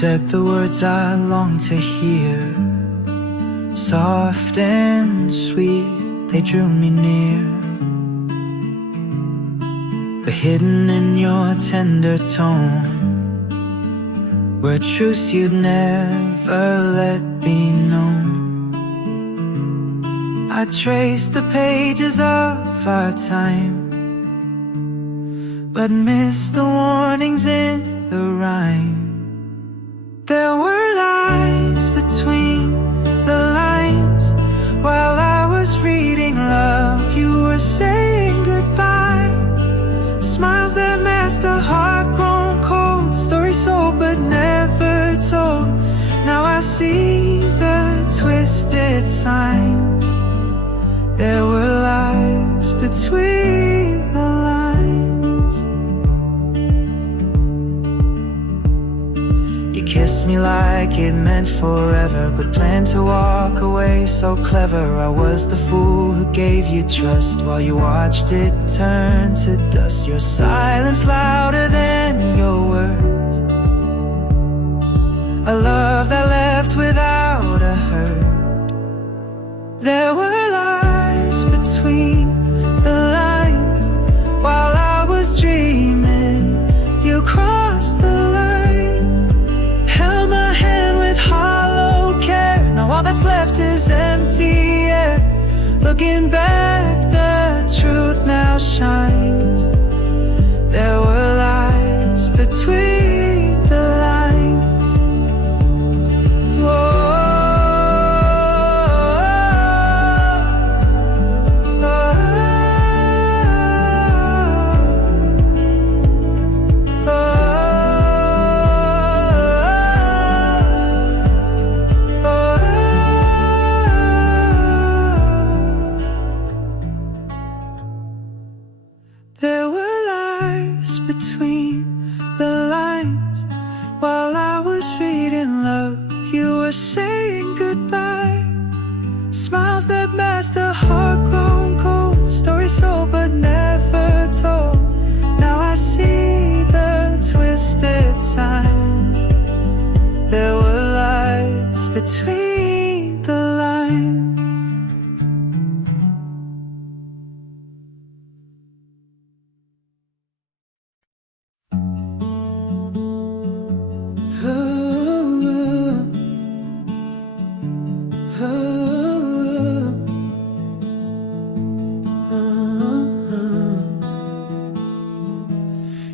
said the words I longed to hear, soft and sweet, they drew me near. But hidden in your tender tone were truths you'd never let be known. I traced the pages of our time, but missed the warnings in the rhyme. There were lies between the lines. While I was reading love, you were saying goodbye. Smiles that masked a heart grown cold, stories sold but never told. Now I see the twisted signs. There were lies between the lines. You kissed me like it meant forever, but planned to walk away so clever. I was the fool who gave you trust while you watched it turn to dust. Your silence louder than your words, a love that left without a hurt. There were lies between the lines. While I was dreaming, you crossed the line, held my hand with hollow care. Now all that's left is empty air. Looking back, the truth now shines. There were lies between the lines. Whoa. There were lies between the lines. While I was reading love, you were saying goodbye. Smiles that masked a heart grown cold, stories sold but never told. Now I see the twisted signs. There were lies between the lines.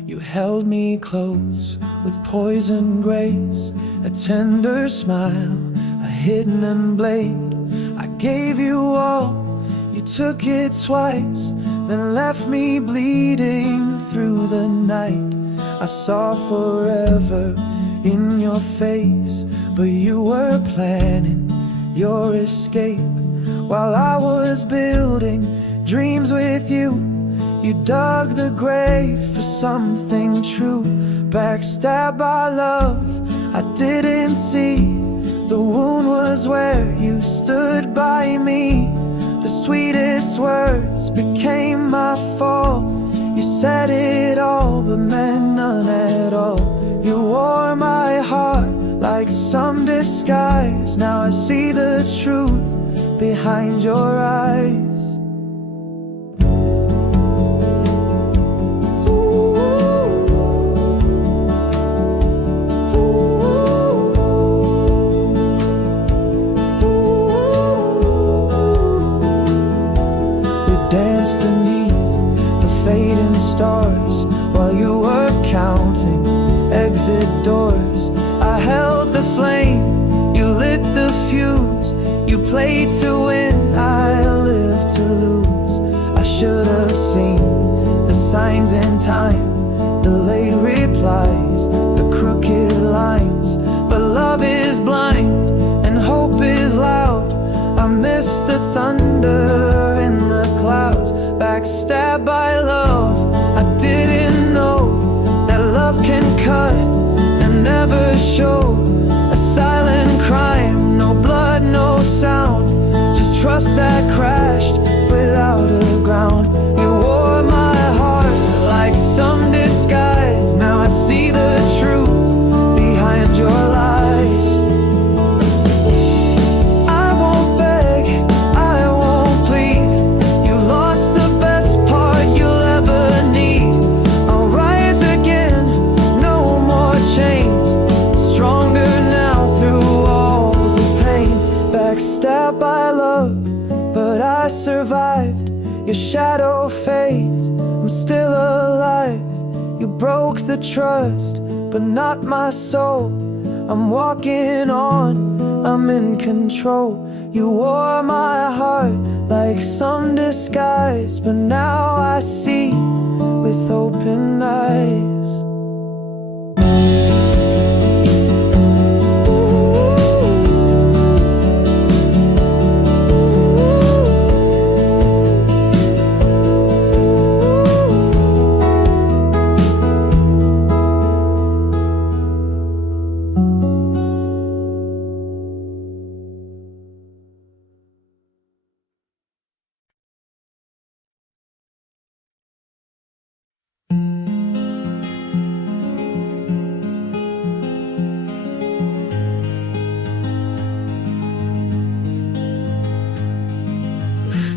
You held me close with poison grace, a tender smile, a hidden blade. I gave you all, you took it twice, then left me bleeding through the night. I saw forever in your face, but you were planning your escape. While I was building dreams with you, you dug the grave for something true. Backstabbed by love I didn't see. The wound was where you stood by me. The sweetest words became my fall. You said it all but meant none at all. You wore my heart like some disguise. Now I see the truth behind your eyes. Danced beneath the fading stars while you were counting exit doors. I held the flame, you lit the fuse. You played to win, I lived to lose. I should have seen the signs in time, the late replies, the crooked lines. But love is blind and hope is loud. I miss the thunder in the clouds. Backstabbed by love, I didn't know that love can cut and never show. A silent crime, no blood, no sound, just trust that crashed without a ground. You wore my heart like some disguise. Now I see the truth behind your lies. trapped by love, but I survived. Your shadow fades, I'm still alive. You broke the trust, but not my soul. I'm walking on, I'm in control. You wore my heart like some disguise, but now I see with open eyes.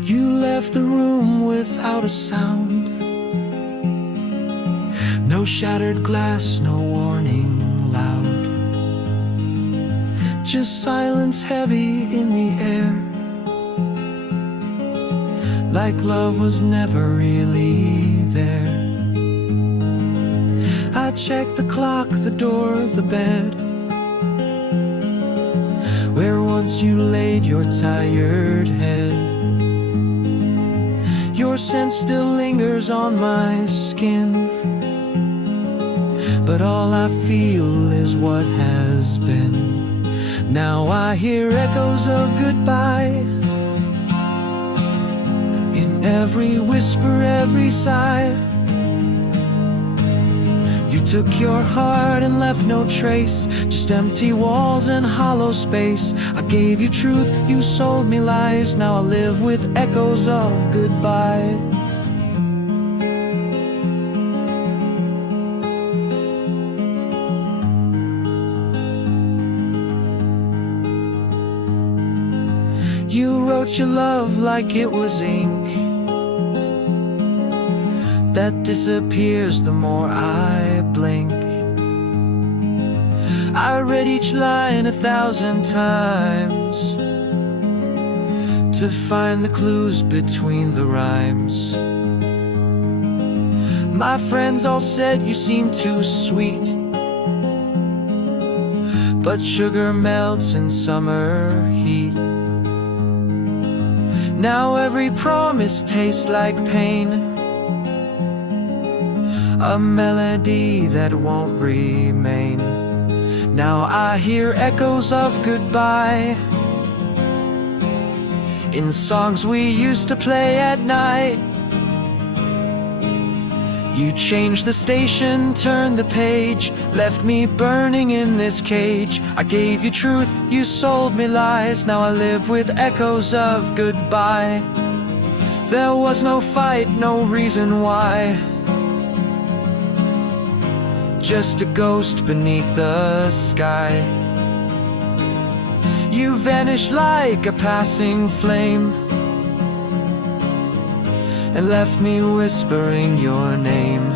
You left the room without a sound. No shattered glass, no warning loud. Just silence heavy in the air, like love was never really there. I checked the clock, the door, the bed, where once you laid your tired head. Your scent still lingers on my skin, but all I feel is what has been. Now I hear echoes of goodbye in every whisper, every sigh. You took your heart and left no trace, just empty walls and hollow space. I gave you truth, you sold me lies. Now I live with echoes of goodbye. You wrote your love like it was ink that disappears the more I blink. I read each line 1,000 times to find the clues between the rhymes. My friends all said you seemed too sweet, but sugar melts in summer heat. Now every promise tastes like pain, a melody that won't remain. Now I hear echoes of goodbye in songs we used to play at night. You changed the station, turned the page, left me burning in this cage. I gave you truth, you sold me lies. Now I live with echoes of goodbye. There was no fight, no reason why, just a ghost beneath the sky. You vanished like a passing flame and left me whispering your name.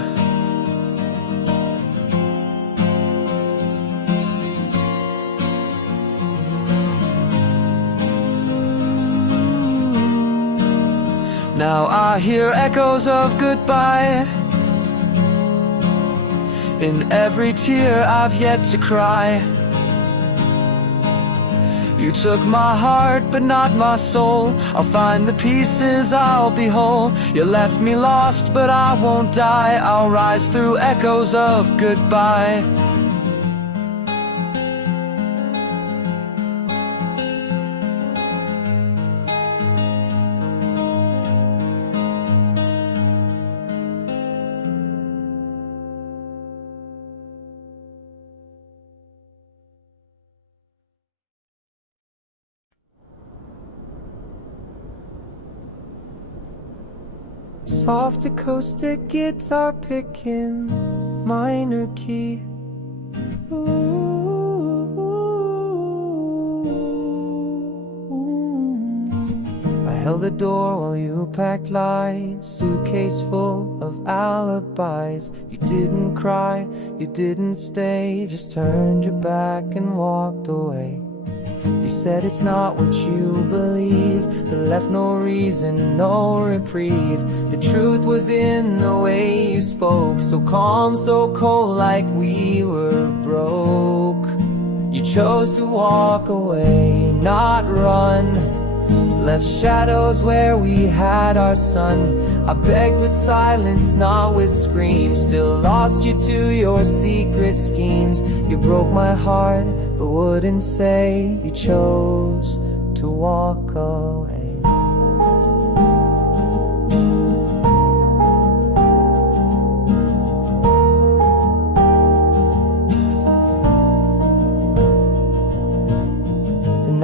Now I hear echoes of goodbye in every tear I've yet to cry. You took my heart but not my soul. I'll find the pieces, I'll be whole. You left me lost but I won't die. I'll rise through echoes of goodbye. Soft acoustic guitar picking minor key. I held the door while you packed lies, suitcase full of alibis. You didn't cry, you didn't stay, just turned your back and walked away. You said it's not what you believe, but left no reason, no reprieve. The truth was in the way you spoke, so calm, so cold, like we were broke. You chose to walk away, not run. Left shadows where we had our sun. I begged with silence, not with screams. Still lost you to your secret schemes. You broke my heart, but wouldn't say. You chose to walk away.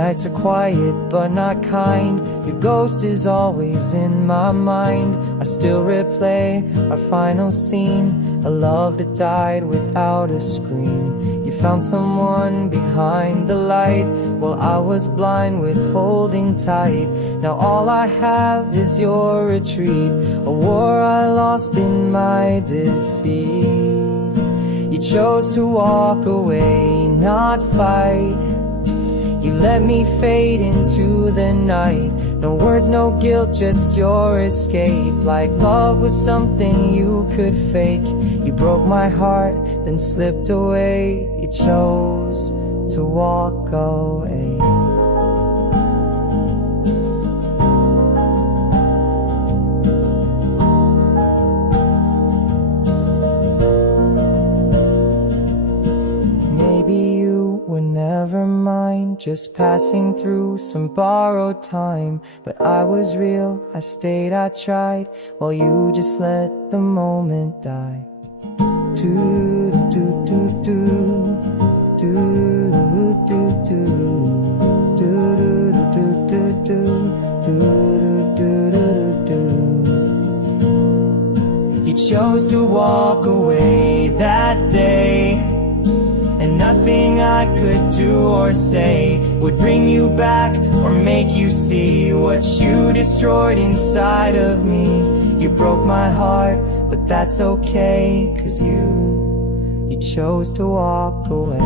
Nights are quiet but not kind. Your ghost is always in my mind. I still replay our final scene, a love that died without a scream. You found someone behind the light, while I was blind with holding tight. Now all I have is your retreat, a war I lost in my defeat. You chose to walk away, not fight. You let me fade into the night. No words, no guilt, just your escape. Like love was something you could fake. You broke my heart, then slipped away. You chose to walk away. Maybe you were never mine, just passing through some borrowed time. But I was real, I stayed, I tried, while you just let the moment die. Do do do do do do do do do do do do do. You chose to walk away that day, and nothing I could do or say would bring you back or make you see what you destroyed inside of me. You broke my heart, but that's okay, 'cause you chose to walk away.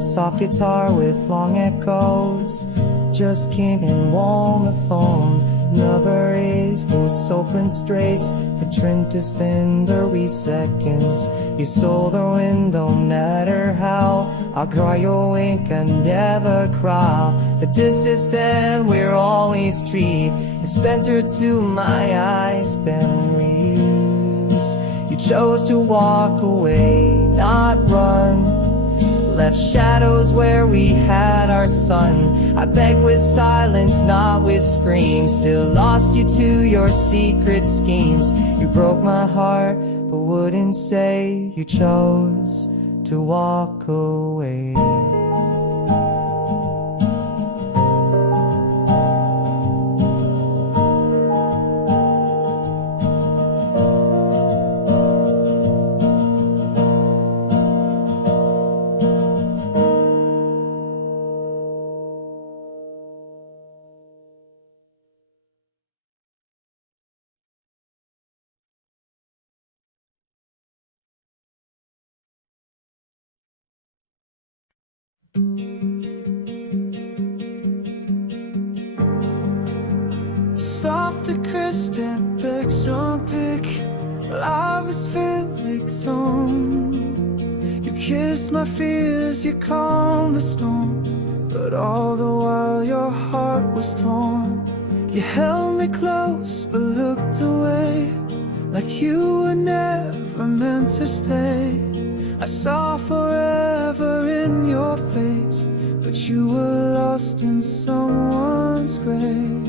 Soft guitar with long echoes just came in warm the phone. Number is no Sopran's trace, but Trent is thin the wee seconds. You sold the wind, no matter how. I'll cry your wink and never cry. The distance then we're always treat. It's splinter to my eyes, been reused. You chose to walk away, not run. Left shadows where we had our sun. I begged with silence, not with screams. Still lost you to your secret schemes. You broke my heart, but wouldn't say. You chose to walk away. Soft acoustic, picks on pick. Well, I was Felix on. You kissed my fears, you calmed the storm, but all the while your heart was torn. You held me close but looked away, like you were never meant to stay. I saw forever in your face, but you were lost in someone's grave.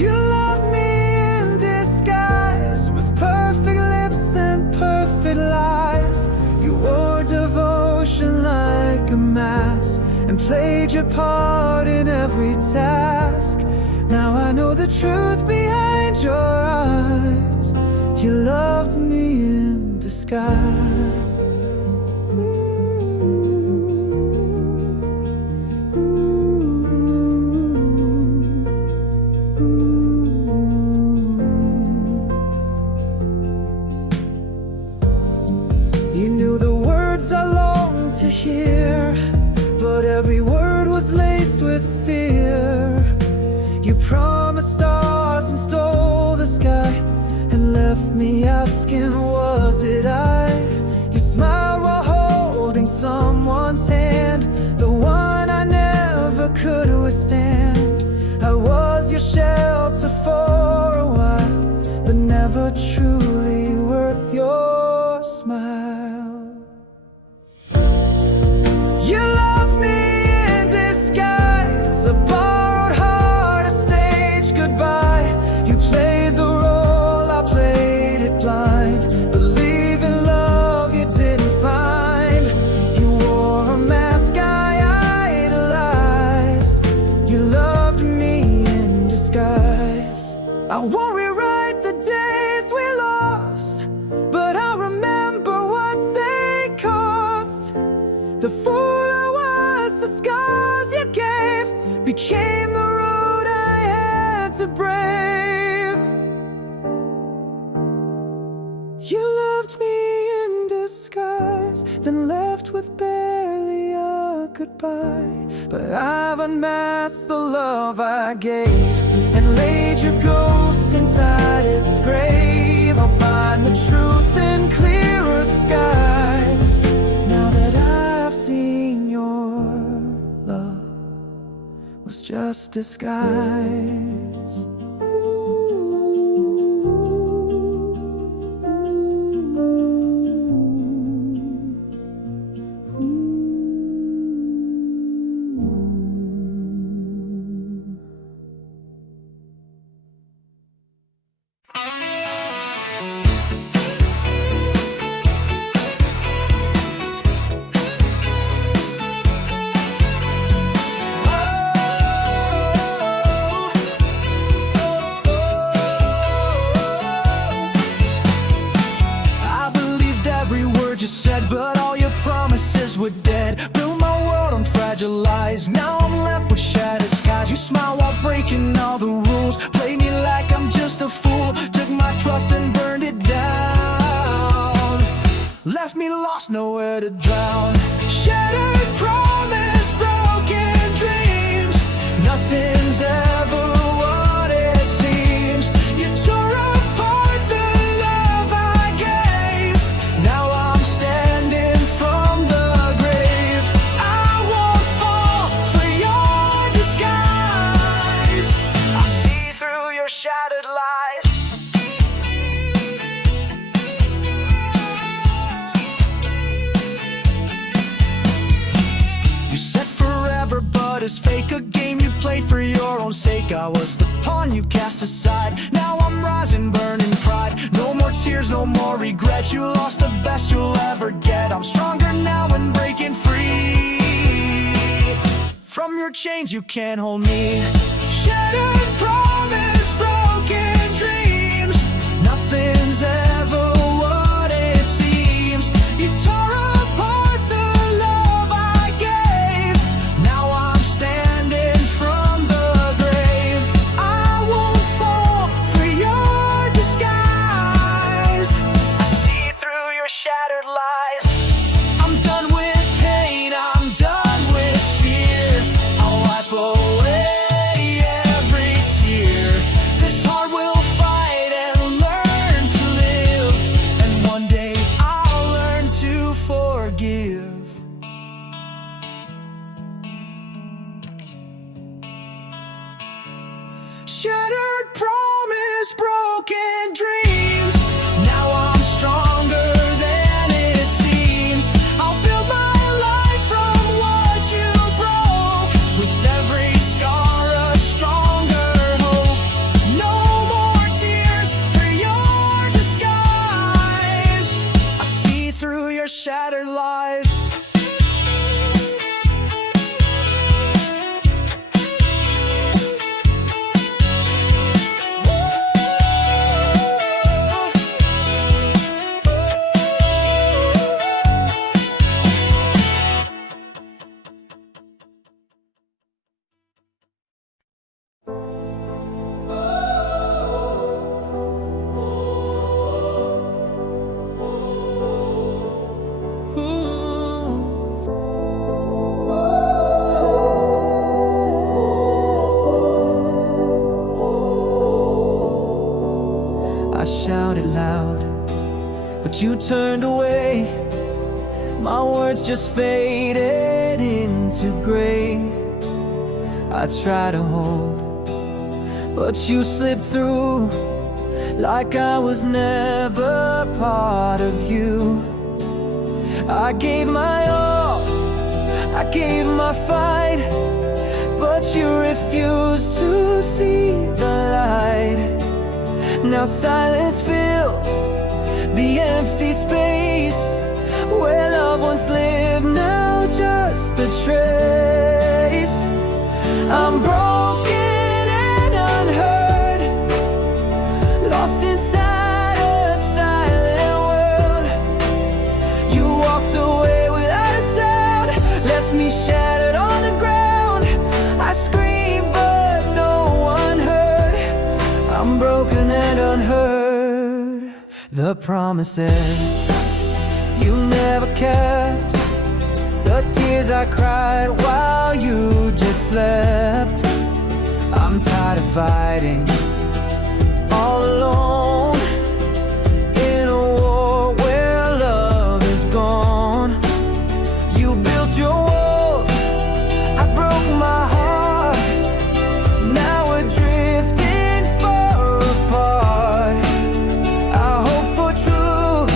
You loved me in disguise, with perfect lips and perfect lies. You wore devotion like a mask, and played your part in every task. Now I know the truth behind your eyes. You loved me in disguise. never truly worth your smile. You love me in disguise, a borrowed heart, a stage goodbye. You played the role, I played it blind. Believe in love you didn't find. You wore a mask I idolized. You loved me in disguise. I won't rewrite the days we lost, but I remember what they cost. The fool I was, the scars you gave, became the road I had to brave. You loved me in disguise, then left with barely a goodbye. But I've unmasked the love I gave and laid your ghost inside its grave. I'll find the truth in clearer skies. Now that I've seen your love was just disguise. You said, but all your promises were dead. Built my world on fragile lies. Now I'm left with shattered skies. You smile while breaking all the rules. Play me like I'm just a fool. Took my trust and burned it down. Left me lost, nowhere to drown. Shattered promise, broken dreams. Nothing's ever what it seems. You tore apart the love I gave. Now I'm standing from the grave. I won't fall for your disguise. I see through your shattered lies. You said forever, but it's fake. A game you played for your own sake. I was the pawn you cast aside. Now I'm rising, burning pride. No more tears, no more regret. You lost the best you'll ever get. I'm stronger now and breaking free. From your chains you can't hold me. Shattered promise, broken dreams. Nothing's ever what it seems. You tore apart the love I gave. Now I'm standing from the grave. I won't fall for your disguise. I see through your shattered lies. I'm done with pain, I'm done with fear. I'll wipe away every tear. This heart will fight and learn to live. And one day I'll learn to forgive. Shattered promise, broken dreams. Now I'm stronger than it seems. I'll build my life from what you broke. With every scar a stronger hope. No more tears for your disguise. I see through your shattered lies. I shouted loud, but you turned away. My words just faded into gray. I tried to hold, but you slipped through. like I was never part of you. I gave my all, I gave my fight, but you refused to see the light. Now silence fills the empty space where loved ones live, now just a trace. I'm broken and unheard, lost inside a silent world. You walked away without a sound, left me shattered on the ground. I screamed but no one heard. I'm broken and unheard. The promises you never kept, the tears I cried while you just slept. I'm tired of fighting all alone in a war where love is gone. You built your walls, I broke my heart. Now we're drifting far apart. I hope for truth,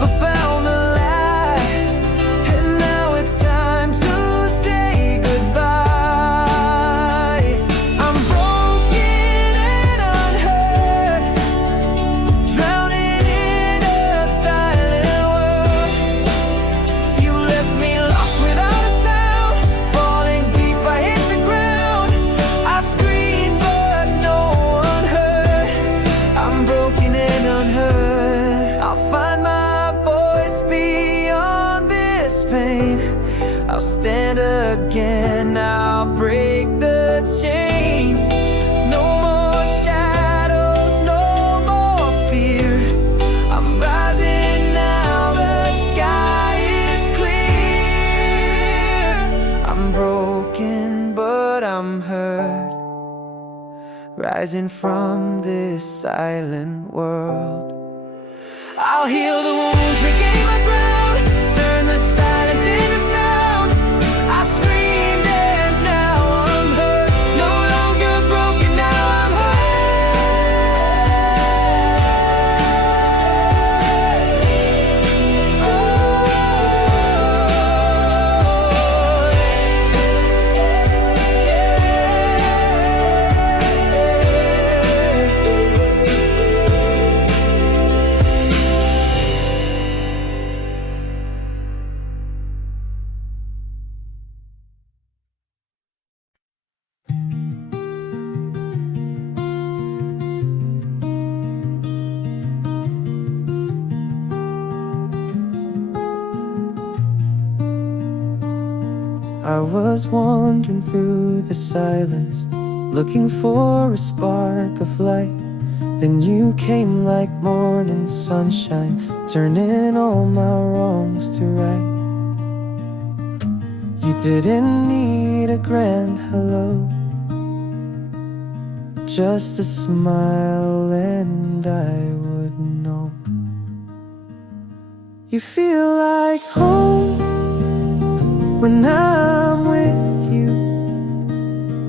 but found the lie, and now it's time to say goodbye. I'm broken and unheard, drowning in a silent world. You left me lost without a sound, falling deep I hit the ground. I screamed but no one heard. I'm broken and unheard. I'll find my voice beyond this pain. I'll stand again, I'll break the chains. No more shadows, no more fear. I'm rising now, the sky is clear. I'm broken but I'm heard, rising from this silent world. I'll heal the wounds, regain my ground, turn the silence into sound. I screamed and now I'm hurt, no longer broken, now I'm I was wandering through the silence, looking for a spark of light. Then you came like morning sunshine, turning all my wrongs to right. You didn't need a grand hello, just a smile and I would know. You feel like home when I'm with you,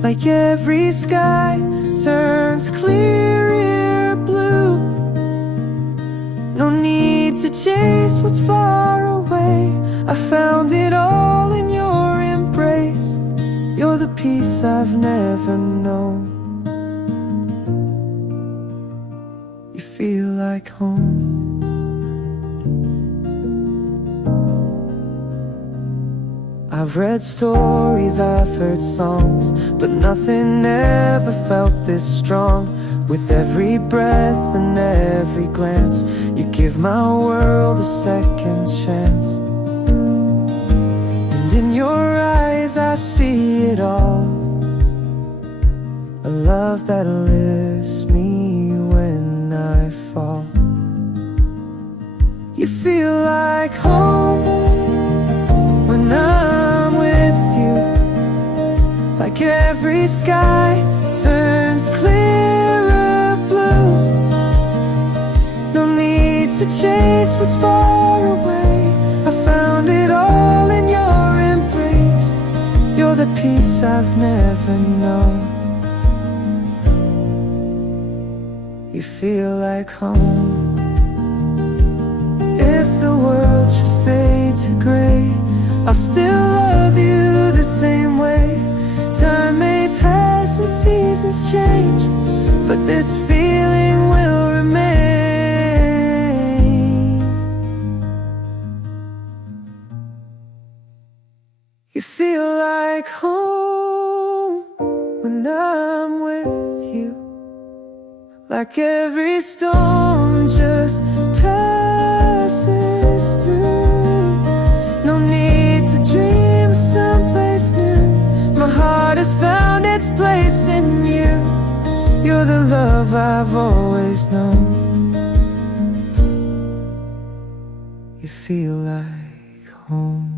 like every sky turns clearer blue. No need to chase what's far away, I found it all in your embrace. You're the peace I've never known. You feel like home. I've read stories, I've heard songs, but nothing ever felt this strong. With every breath and every glance, you give my world a second chance. And in your eyes I see it all, a love that lifts me when I fall. You feel like home when I'm with you, like every sky turns clearer blue. No need to chase what's far away, I found it all in your embrace. You're the peace I've never known. you feel like home. If the world should fade to gray, I'll still love you the same way. Time may pass and seasons change, but this feeling will remain. You feel like home when I'm with you, like every storm just passes through. No need to dream of someplace new. My heart has found its place in you. You're the love I've always known. You feel like home.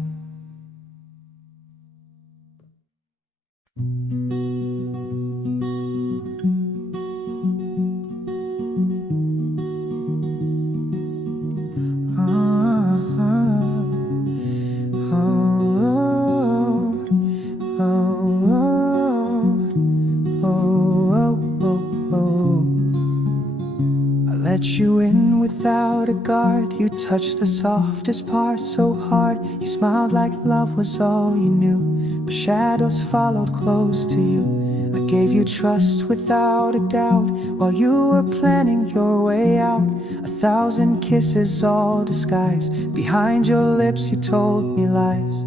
Let you in without a guard. You touched the softest part so hard. You smiled like love was all you knew, but shadows followed close to you. I gave you trust without a doubt, while you were planning your way out. 1,000 kisses all disguised. Behind your lips you told me lies.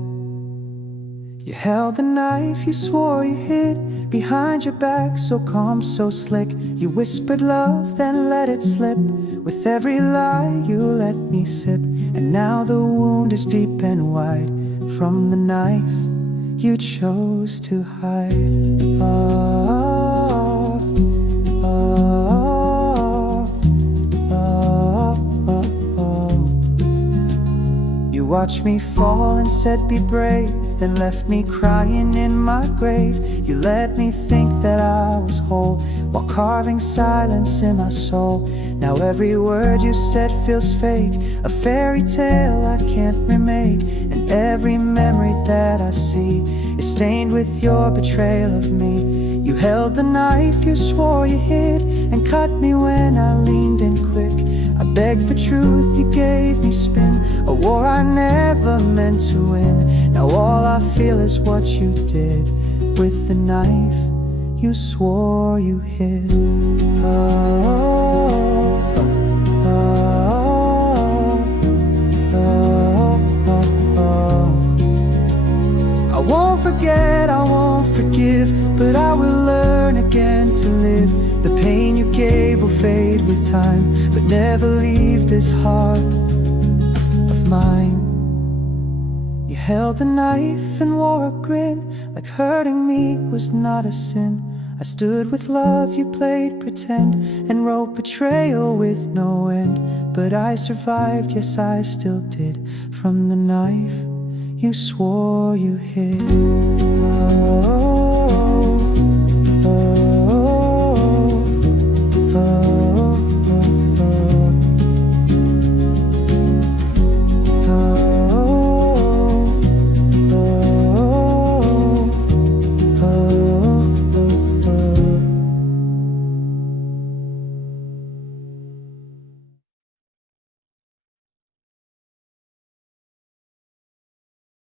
You held the knife you swore you hid behind your back, so calm, so slick. You whispered love, then let it slip. With every lie you let me sip, and now the wound is deep and wide from the knife you chose to hide. You watched me fall and said be brave, then left me crying in my grave. You let me think that I was whole, while carving silence in my soul. Now every word you said feels fake, a fairy tale I can't remake. And every memory that I see is stained with your betrayal of me. You held the knife you swore you hid, and cut me when I leaned in quick. I begged for truth, you gave me spin, a war I never meant to win. Now all I feel is what you did with the knife you swore you hid. I won't forget, I won't forgive, but I will learn again to live. The pain you gave will fade with time, but never leave this heart of mine. You held the knife and wore a grin, like hurting me was not a sin. I stood with love, you played pretend, and wrote betrayal with no end. But I survived, yes I still did, from the knife you swore you hid.